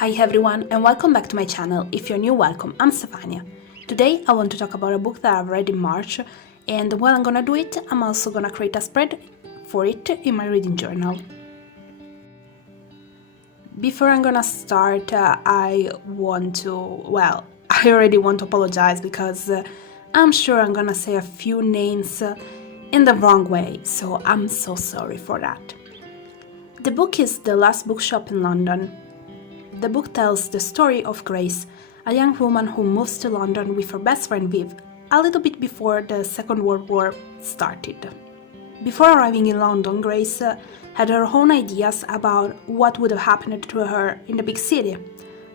Hi everyone and welcome back to my channel. If you're new, welcome, I'm Stefania. Today I want to talk about a book that I've read in March, and while I'm gonna do it, I'm also gonna create a spread for it in my reading journal. Before I'm gonna start, I already want to apologize because I'm sure I'm gonna say a few names in the wrong way, so I'm so sorry for that. The book is The Last Bookshop in London. The book tells the story of Grace, a young woman who moves to London with her best friend Viv, a little bit before the Second World War started. Before arriving in London, Grace had her own ideas about what would have happened to her in the big city,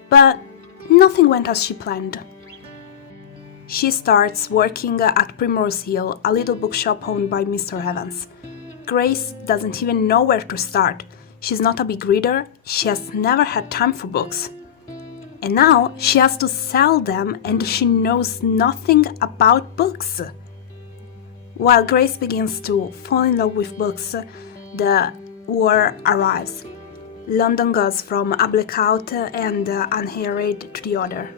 but nothing went as she planned. She starts working at Primrose Hill, a little bookshop owned by Mr. Evans. Grace doesn't even know where to start. She's not a big reader, she has never had time for books. And now she has to sell them and she knows nothing about books. While Grace begins to fall in love with books, the war arrives. London goes from a blackout and an air raid to the other.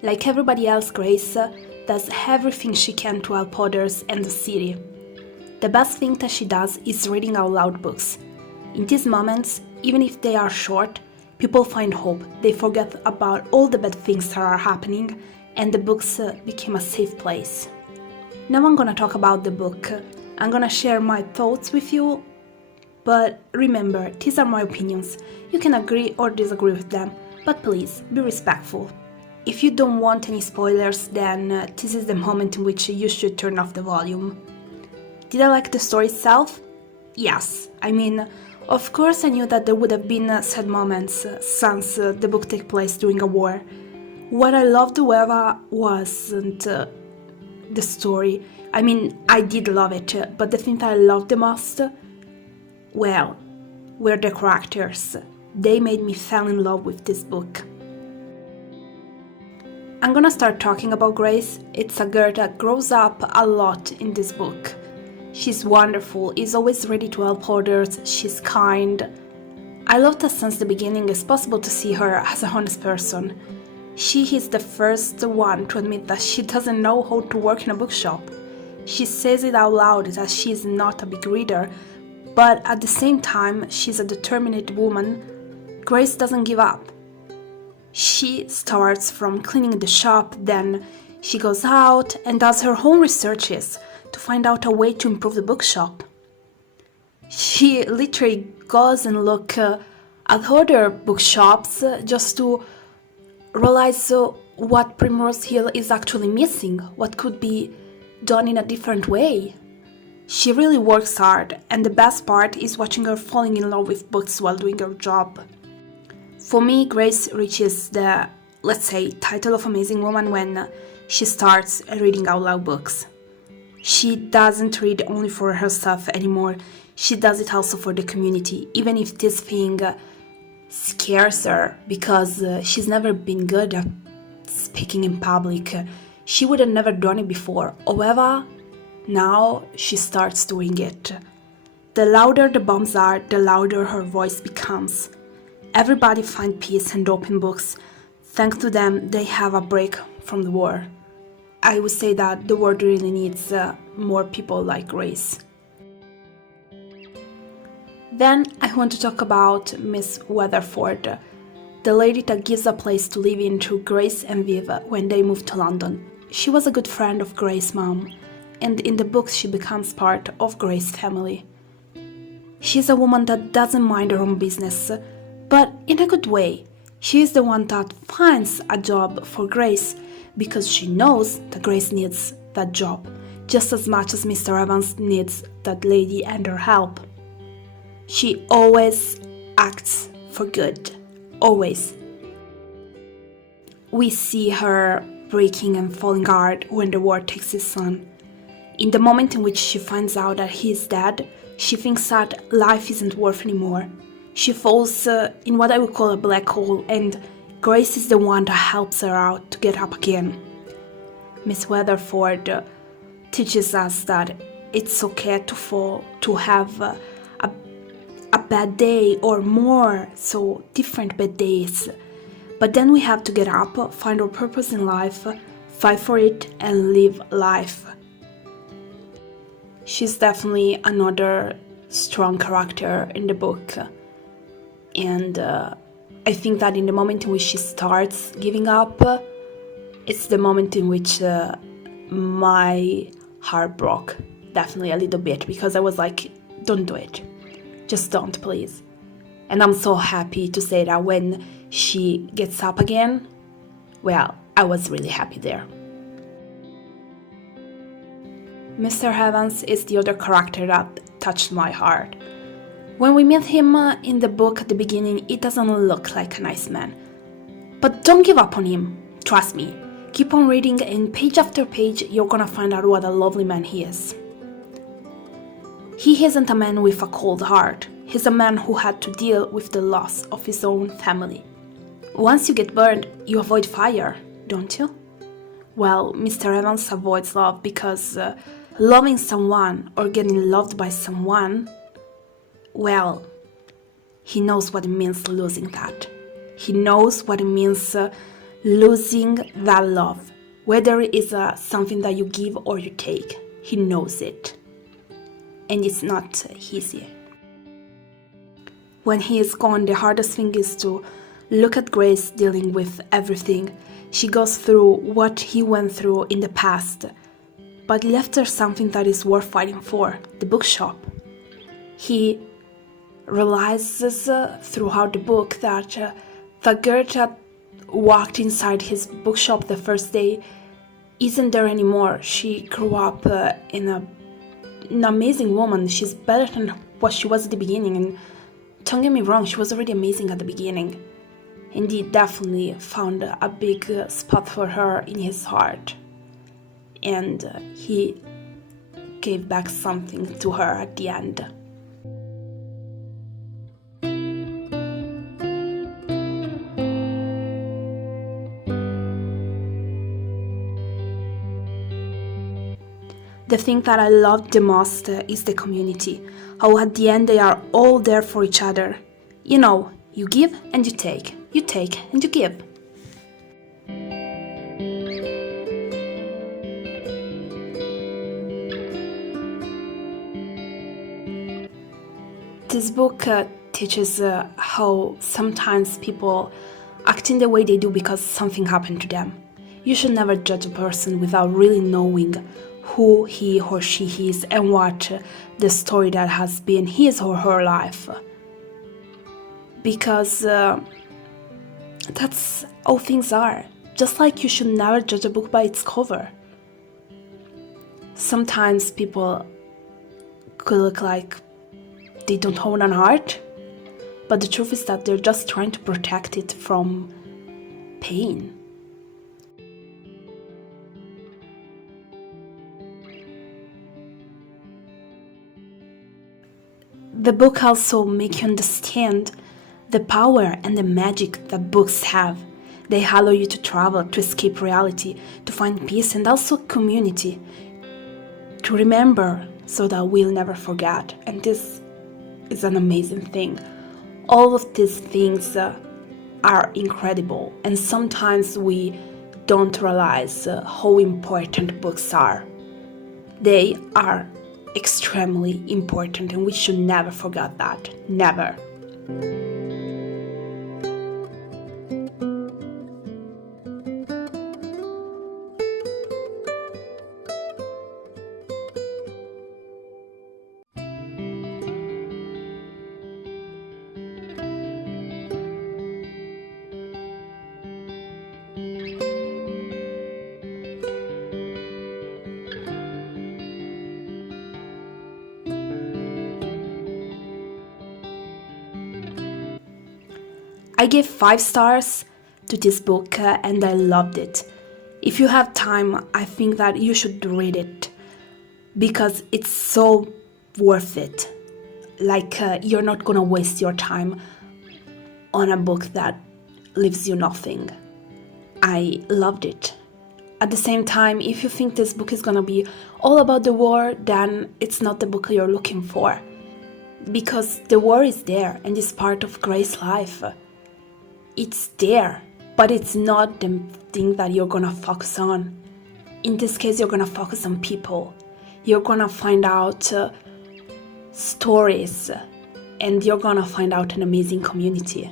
Like everybody else, Grace does everything she can to help others and the city. The best thing that she does is reading out loud books. In these moments, even if they are short, people find hope. They forget about all the bad things that are happening, and the books became a safe place. Now I'm gonna talk about the book. I'm gonna share my thoughts with you, but remember, these are my opinions. You can agree or disagree with them, but please, be respectful. If you don't want any spoilers, then this is the moment in which you should turn off the volume. Did I like the story itself? Yes. Of course I knew that there would have been sad moments since the book takes place during a war. What I loved, however, wasn't the story. I did love it, but the thing that I loved the most, were the characters. They made me fall in love with this book. I'm gonna start talking about Grace. It's a girl that grows up a lot in this book. She's wonderful, is always ready to help others, she's kind. I love that since the beginning it's possible to see her as a honest person. She is the first one to admit that she doesn't know how to work in a bookshop. She says it out loud that she's not a big reader, but at the same time she's a determined woman. Grace doesn't give up. She starts from cleaning the shop, then she goes out and does her own researches to find out a way to improve the bookshop. She literally goes and looks at other bookshops just to realize what Primrose Hill is actually missing, what could be done in a different way. She really works hard, and the best part is watching her falling in love with books while doing her job. For me, Grace reaches the, let's say, title of Amazing Woman when she starts reading out loud books. She doesn't read only for herself anymore, she does it also for the community, even if this thing scares her because she's never been good at speaking in public. She would have never done it before, however, now she starts doing it. The louder the bombs are, the louder her voice becomes. Everybody find peace and open books. Thanks to them, they have a break from the war. I would say that the world really needs more people like Grace. Then I want to talk about Miss Weatherford, the lady that gives a place to live in to Grace and Viv when they moved to London. She was a good friend of Grace's mom, and in the books she becomes part of Grace's family. She's a woman that doesn't mind her own business, but in a good way. She is the one that finds a job for Grace, because she knows that Grace needs that job, just as much as Mr. Evans needs that lady and her help. She always acts for good, always. We see her breaking and falling hard when the war takes his son. In the moment in which she finds out that he is dead, she thinks that life isn't worth anymore. She falls in what I would call a black hole, and Grace is the one that helps her out to get up again. Miss Weatherford teaches us that it's okay to fall, to have a bad day or more, so different bad days. But then we have to get up, find our purpose in life, fight for it, and live life. She's definitely another strong character in the book. And I think that in the moment in which she starts giving up, it's the moment in which my heart broke. Definitely a little bit, because I was like, don't do it. Just don't, please. And I'm so happy to say that when she gets up again, well, I was really happy there. Mr. Evans is the other character that touched my heart. When we meet him in the book at the beginning, he doesn't look like a nice man. But don't give up on him, trust me. Keep on reading, and page after page you're gonna find out what a lovely man he is. He isn't a man with a cold heart. He's a man who had to deal with the loss of his own family. Once you get burned, you avoid fire, don't you? Well, Mr. Evans avoids love because loving someone or getting loved by someone, well, he knows what it means losing that. He knows what it means losing that love, whether it is something that you give or you take. He knows it. And it's not easy. When he is gone, the hardest thing is to look at Grace dealing with everything. She goes through what he went through in the past, but left her something that is worth fighting for, the bookshop. He realizes throughout the book that the girl that walked inside his bookshop the first day isn't there anymore. She grew up in an amazing woman. She's better than what she was at the beginning, and don't get me wrong, she was already amazing at the beginning. And he definitely found a big spot for her in his heart. And he gave back something to her at the end. The thing that I loved the most is the community. How at the end they are all there for each other. You know, you give and you take and you give. This book teaches how sometimes people act in the way they do because something happened to them. You should never judge a person without really knowing who he or she is and what the story that has been his or her life. Because that's how things are. Just like you should never judge a book by its cover. Sometimes people could look like they don't own an heart, but the truth is that they're just trying to protect it from pain. The book also makes you understand the power and the magic that books have. They allow you to travel, to escape reality, to find peace and also community, to remember so that we'll never forget. And this is an amazing thing. All of these things are incredible, and sometimes we don't realize how important books are. They are extremely important, and we should never forget that. Never. I gave 5 stars to this book and I loved it. If you have time, I think that you should read it because it's so worth it. Like you're not gonna waste your time on a book that leaves you nothing. I loved it. At the same time, if you think this book is gonna be all about the war, then it's not the book you're looking for. because the war is there and it's part of Grace's life. It's there, but it's not the thing that you're gonna focus on. In this case, you're gonna focus on people. You're gonna find out stories, and you're gonna find out an amazing community.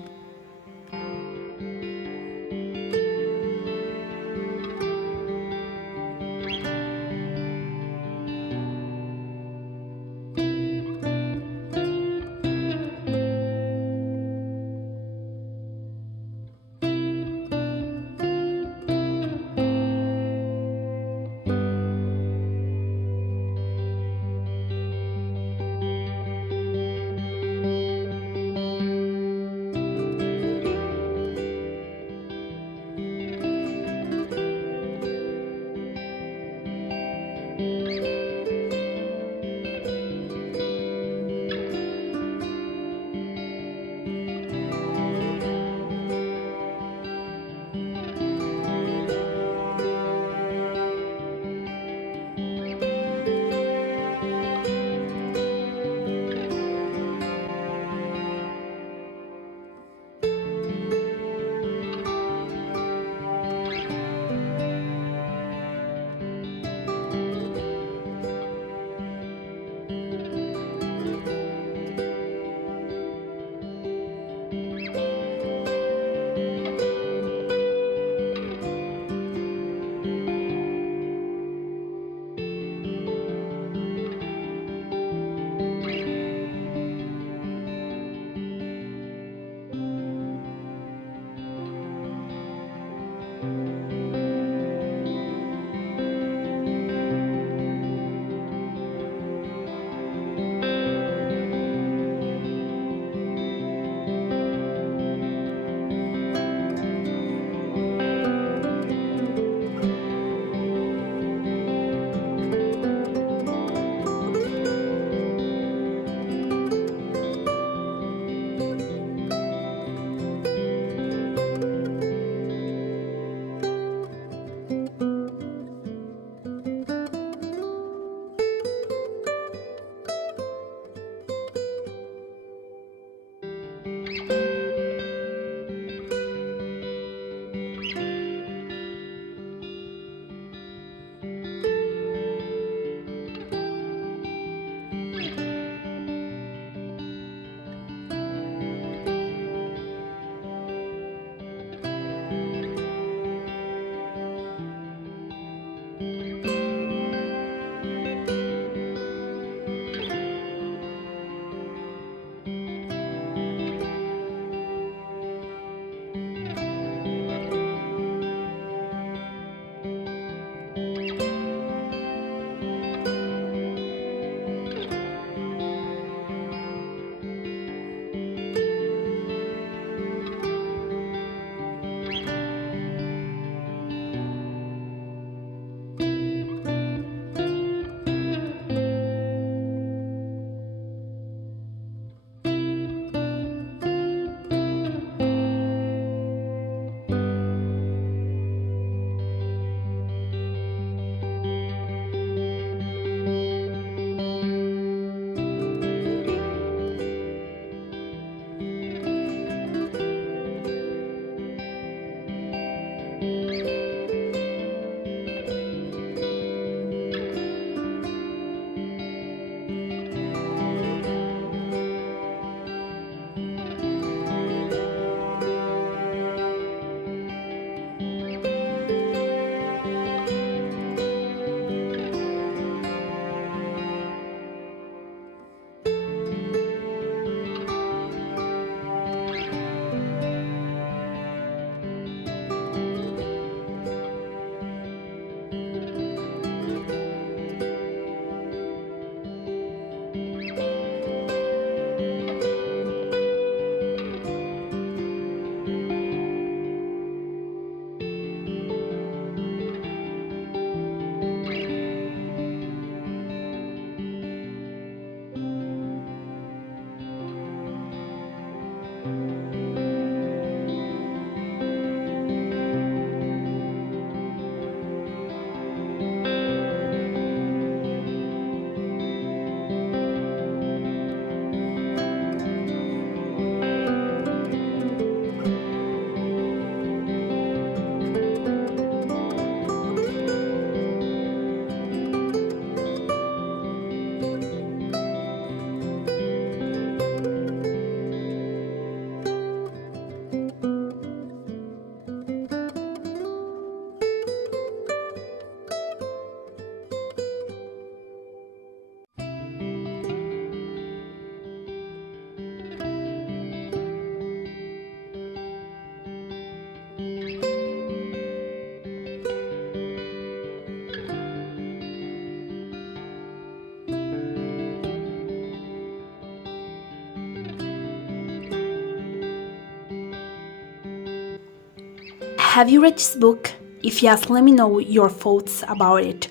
have you read this book? If yes, let me know your thoughts about it.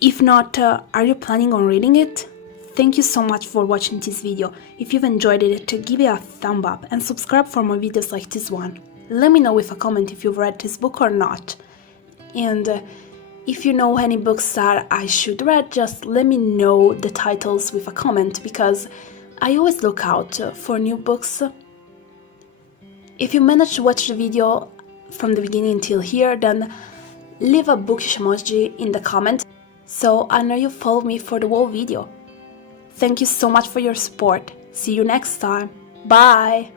If not, are you planning on reading it? Thank you so much for watching this video. If you've enjoyed it, give it a thumb up and subscribe for more videos like this one. Let me know with a comment if you've read this book or not. And if you know any books that I should read, just let me know the titles with a comment, because I always look out for new books. If you managed to watch the video from the beginning until here, then leave a bookish emoji in the comment so I know you followed me for the whole video. Thank you so much for your support. See you next time. Bye!